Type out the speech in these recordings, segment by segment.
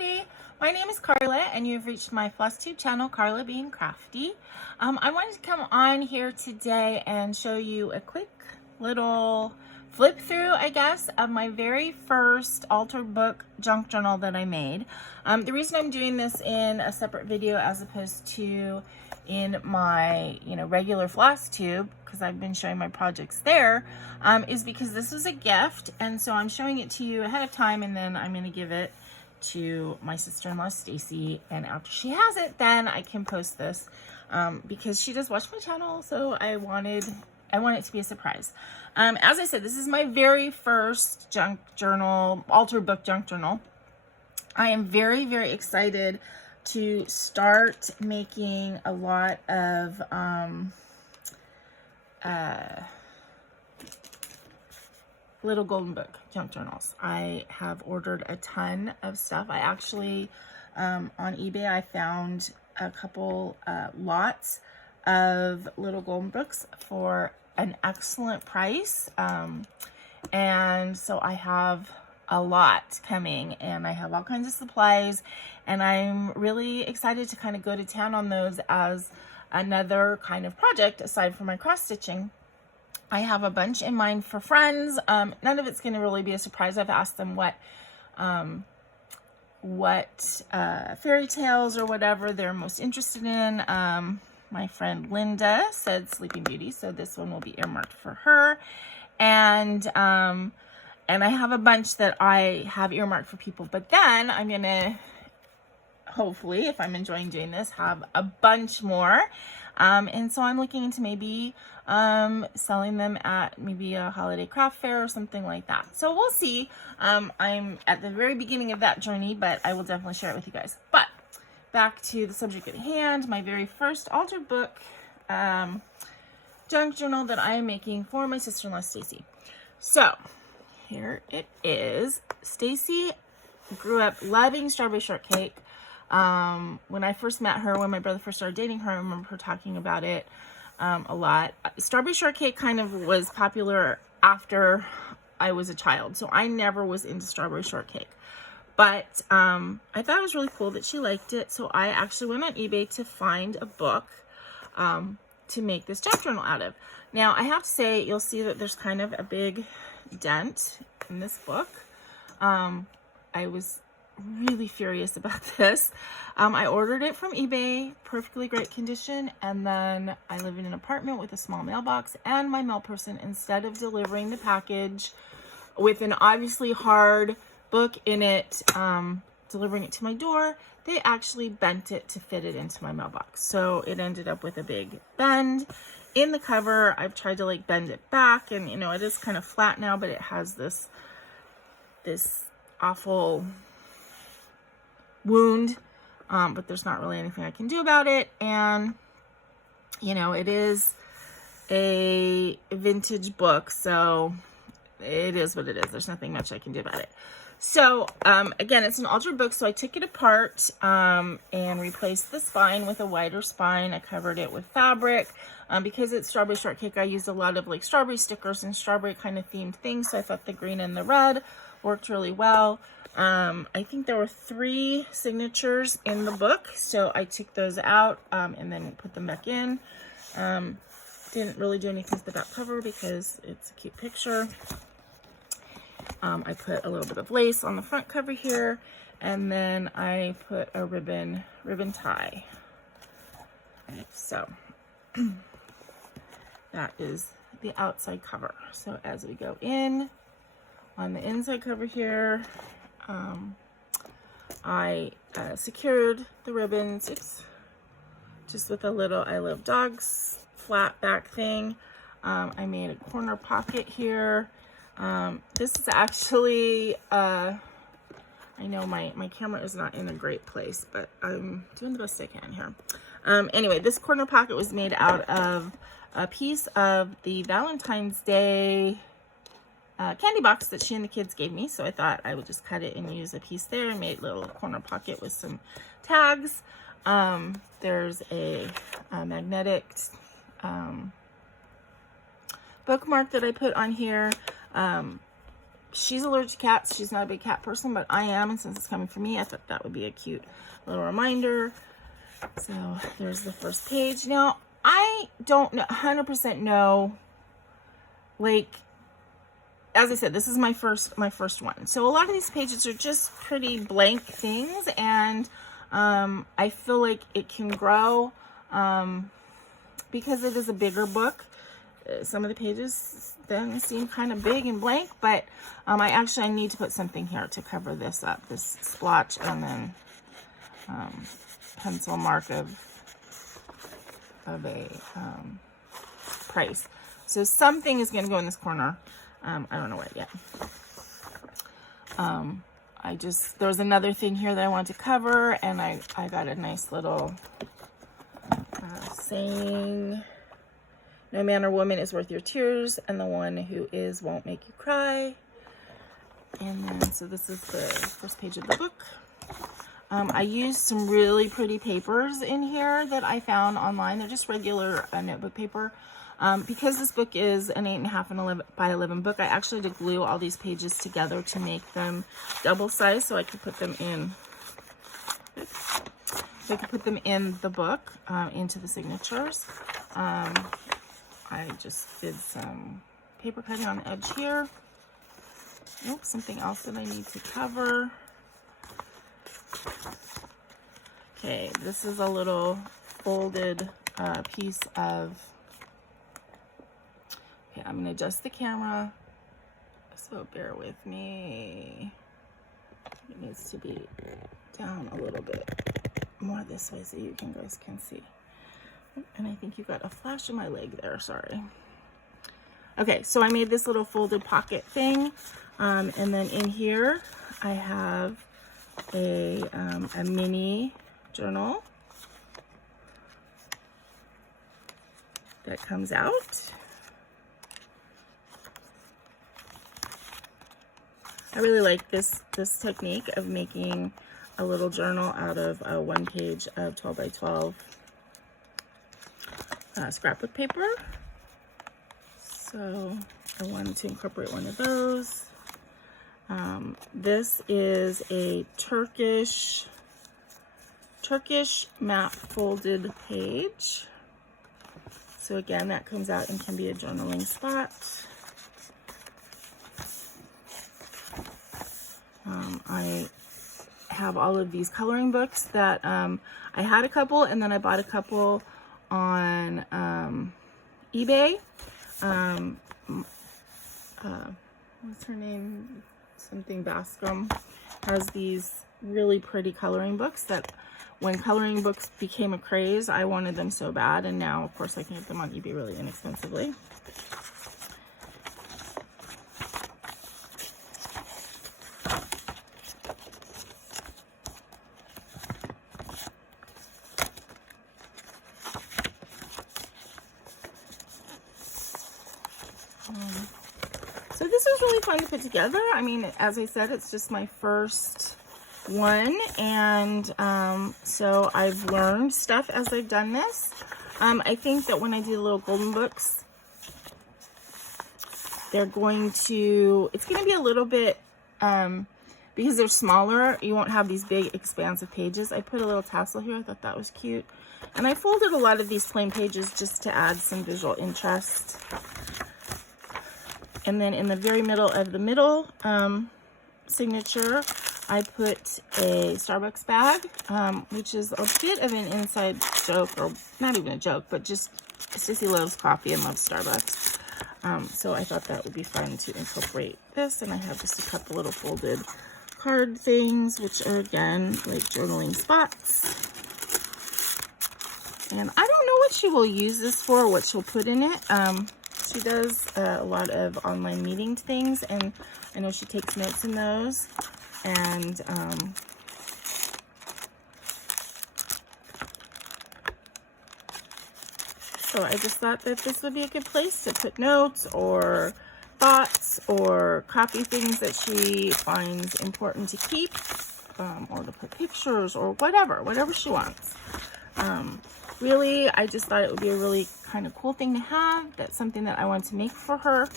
everybody, my name is Carla and you've reached my FlossTube channel, Carla being Crafty. I wanted to come on here today and show you a quick little flip through, I guess, of my very first altered book junk journal that I made. The reason I'm doing this in a separate video as opposed to in my regular FlossTube, because I've been showing my projects there, is because this was a gift, and so I'm showing it to you ahead of time, and then I'm going to give it to my sister-in-law Stacy, and after she has it, then I can post this because she does watch my channel, so I want it to be a surprise. As I said, this is my very first junk journal, altered book junk journal. I am very, very excited to start making a lot of little golden book junk journals. I have ordered a ton of stuff. I actually on eBay I found a couple lots of little golden books for an excellent price, and so I have a lot coming, and I have all kinds of supplies, and I'm really excited to kind of go to town on those as another kind of project aside from my cross stitching. I have a bunch in mind for friends. None of it's going to really be a surprise. I've asked them what fairy tales or whatever they're most interested in. My friend Linda said Sleeping Beauty, so this one will be earmarked for her. And I have a bunch that I have earmarked for people, but then I'm going to, hopefully, if I'm enjoying doing this, have a bunch more. And so I'm looking into maybe selling them at maybe a holiday craft fair or something like that. So we'll see. I'm at the very beginning of that journey, but I will definitely share it with you guys. But back to the subject at hand, my very first altered book junk journal that I am making for my sister-in-law Stacy. So here it is. Stacy grew up loving Strawberry Shortcake. When I first met her, when my brother first started dating her, I remember her talking about it a lot. Strawberry Shortcake kind of was popular after I was a child, so I never was into Strawberry Shortcake. But I thought it was really cool that she liked it, so I actually went on eBay to find a book to make this junk journal out of. Now, I have to say, you'll see that there's kind of a big dent in this book. I was really furious about this. I ordered it from eBay, perfectly great condition, and then I live in an apartment with a small mailbox, and my mail person, instead of delivering the package with an obviously hard book in it, delivering it to my door, they actually bent it to fit it into my mailbox. So it ended up with a big bend in the cover. I've tried to like bend it back, and it is kind of flat now, but it has this awful wound, but there's not really anything I can do about it. And it is a vintage book, so it is what it is. There's nothing much I can do about it. So again, it's an altered book, so I took it apart and replaced the spine with a wider spine. I covered it with fabric. Because it's Strawberry Shortcake, I used a lot of like strawberry stickers and strawberry kind of themed things, so I thought the green and the red worked really well. I think there were 3 signatures in the book, so I took those out and then put them back in. Didn't really do anything with the back cover because it's a cute picture. I put a little bit of lace on the front cover here, and then I put a ribbon tie. So that is the outside cover. So as we go in, on the inside cover here, I secured the ribbons, just with a little I Love Dogs flat back thing. I made a corner pocket here. This is actually, I know my camera is not in a great place, but I'm doing the best I can here. Anyway, this corner pocket was made out of a piece of the Valentine's Day candy box that she and the kids gave me, so I thought I would just cut it and use a piece there and made a little corner pocket with some tags. There's a magnetic bookmark that I put on here. she's allergic to cats. She's not a big cat person, but I am. And since it's coming from me, I thought that would be a cute little reminder. So there's the first page. Now, I don't 100% know, like, as I said, this is my first one. So a lot of these pages are just pretty blank things, and I feel like it can grow because it is a bigger book. Some of the pages then seem kind of big and blank, but I need to put something here to cover this up, this splotch, and then pencil mark of a price. So something is going to go in this corner. I don't know what yet. There's another thing here that I want to cover, and I got a nice little saying, no man or woman is worth your tears, and the one who is won't make you cry. And then, so this is the first page of the book. I used some really pretty papers in here that I found online. They're just regular notebook paper. Because this book is an 8.5 and 11 by 11 book, I actually had to glue all these pages together to make them double size so I could put them in. So I could put them in the book, into the signatures. I just did some paper cutting on the edge here. Oops, something else that I need to cover. Okay, this is a little folded piece of, okay, I'm going to adjust the camera, so bear with me. It needs to be down a little bit more this way so you guys can see. And I think you got a flash of my leg there, sorry. Okay, so I made this little folded pocket thing, and then in here I have a mini journal that comes out. I really like this technique of making a little journal out of a 1 page of 12 by 12 scrapbook paper. So I wanted to incorporate one of those. This is a Turkish map folded page. So again, that comes out and can be a journaling spot. I have all of these coloring books that I had a couple, and then I bought a couple on eBay. What's her name? Something Bascom has these really pretty coloring books that when coloring books became a craze, I wanted them so bad, and now of course I can get them on eBay really inexpensively. So this is really fun to put together. I mean, as I said, it's just my first one, and so I've learned stuff as I've done this. I think that when I do the little golden books, it's going to be a little bit, because they're smaller, you won't have these big expansive pages. I put a little tassel here. I thought that was cute. And I folded a lot of these plain pages just to add some visual interest. And then in the very middle of the middle signature, I put a Starbucks bag, which is a bit of an inside joke, or not even a joke, but just Stacy loves coffee and loves Starbucks. So I thought that would be fun to incorporate this. And I have just a couple little folded card things, which are again like journaling spots. And I don't know what she will use this for, what she'll put in it. She does a lot of online meeting things, and I know she takes notes in those. And so I just thought that this would be a good place to put notes or thoughts or copy things that she finds important to keep, or to put pictures or whatever she wants. Really, I just thought it would be a really kind of cool thing to have. That's something that I want to make for her.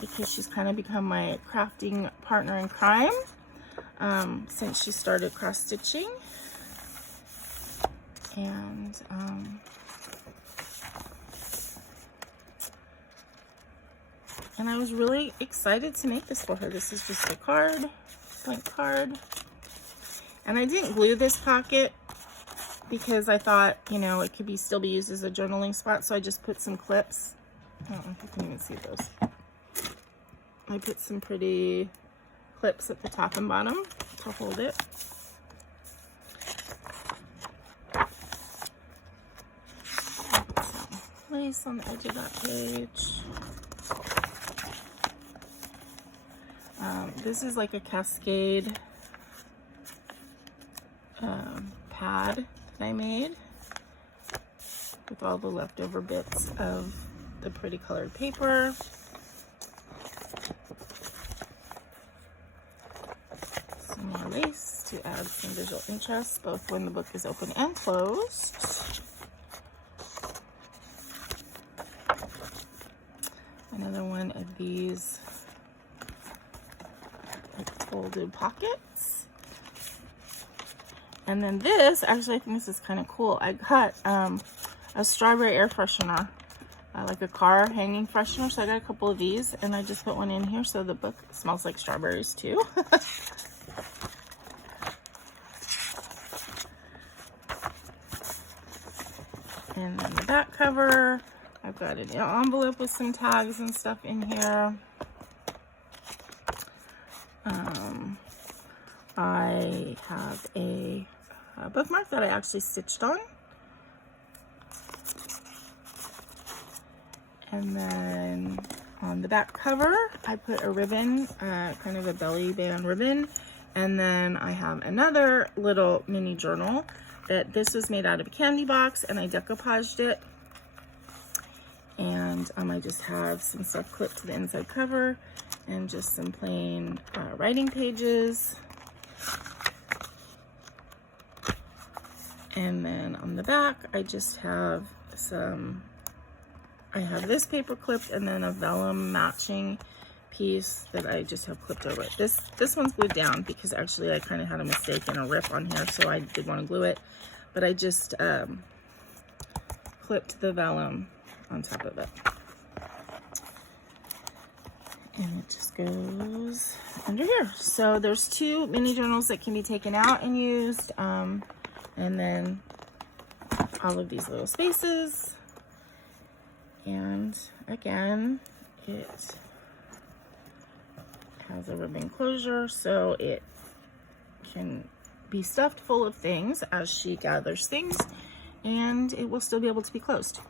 because she's kind of become my crafting partner in crime since she started cross stitching. And I was really excited to make this for her. This is just a card, blank card. And I didn't glue this pocket because I thought, you know, it could still be used as a journaling spot. So I just put some clips. I don't know if you can even see those. I put some pretty clips at the top and bottom to hold it. Put some lace on the edge of that page. This is like a cascade pad that I made with all the leftover bits of the pretty colored paper. Some more lace to add some visual interest, both when the book is open and closed. Another one of these folded pockets. And then this, actually I think this is kind of cool. I got a strawberry air freshener, like a car hanging freshener. So I got a couple of these and I just put one in here so the book smells like strawberries too. And then the back cover, I've got an envelope with some tags and stuff in here. I have a bookmark that I actually stitched on. And then on the back cover, I put a ribbon, kind of a belly band ribbon. And then I have another little mini journal that this was made out of a candy box and I decoupaged it. And I just have some stuff clipped to the inside cover and just some plain writing pages. And then on the back, I just have I have this paper clipped and then a vellum matching piece that I just have clipped over it. This one's glued down because actually I kind of had a mistake and a rip on here, so I did want to glue it. But I just clipped the vellum on top of it. And it just goes under here. So there's 2 mini journals that can be taken out and used. And then all of these little spaces. And again, it has a ribbon closure so it can be stuffed full of things as she gathers things, and it will still be able to be closed.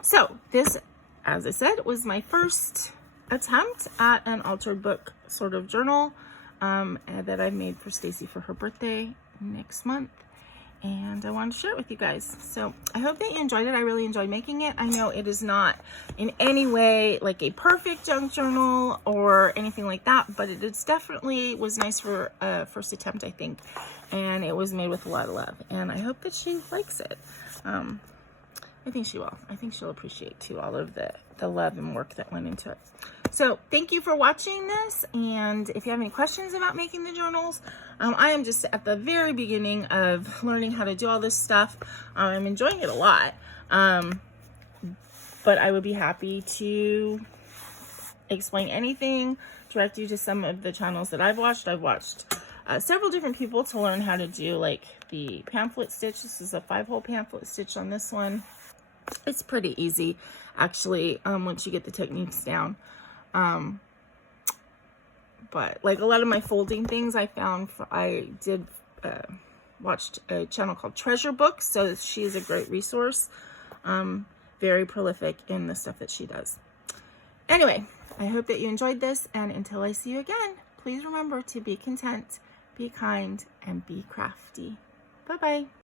So this, as I said, was my first attempt at an altered book sort of journal that I made for Stacy for her birthday next month. And I wanted to share it with you guys. So I hope that you enjoyed it. I really enjoyed making it. I know it is not in any way like a perfect junk journal or anything like that, but it is definitely was nice for a first attempt, I think. And it was made with a lot of love. And I hope that she likes it. I think she will. I think she'll appreciate too all of the love and work that went into it. So thank you for watching this, and if you have any questions about making the journals, I am just at the very beginning of learning how to do all this stuff. I'm enjoying it a lot, but I would be happy to explain anything, direct you to some of the channels that I've watched. I've watched several different people to learn how to do like the pamphlet stitch. This is a 5-hole pamphlet stitch on this one. It's pretty easy actually once you get the techniques down. But like a lot of my folding things I found, I did watched a channel called Treasure Books, so she is a great resource, very prolific in the stuff that she does. Anyway, I hope that you enjoyed this, and until I see you again, please remember to be content, be kind, and be crafty. Bye-bye.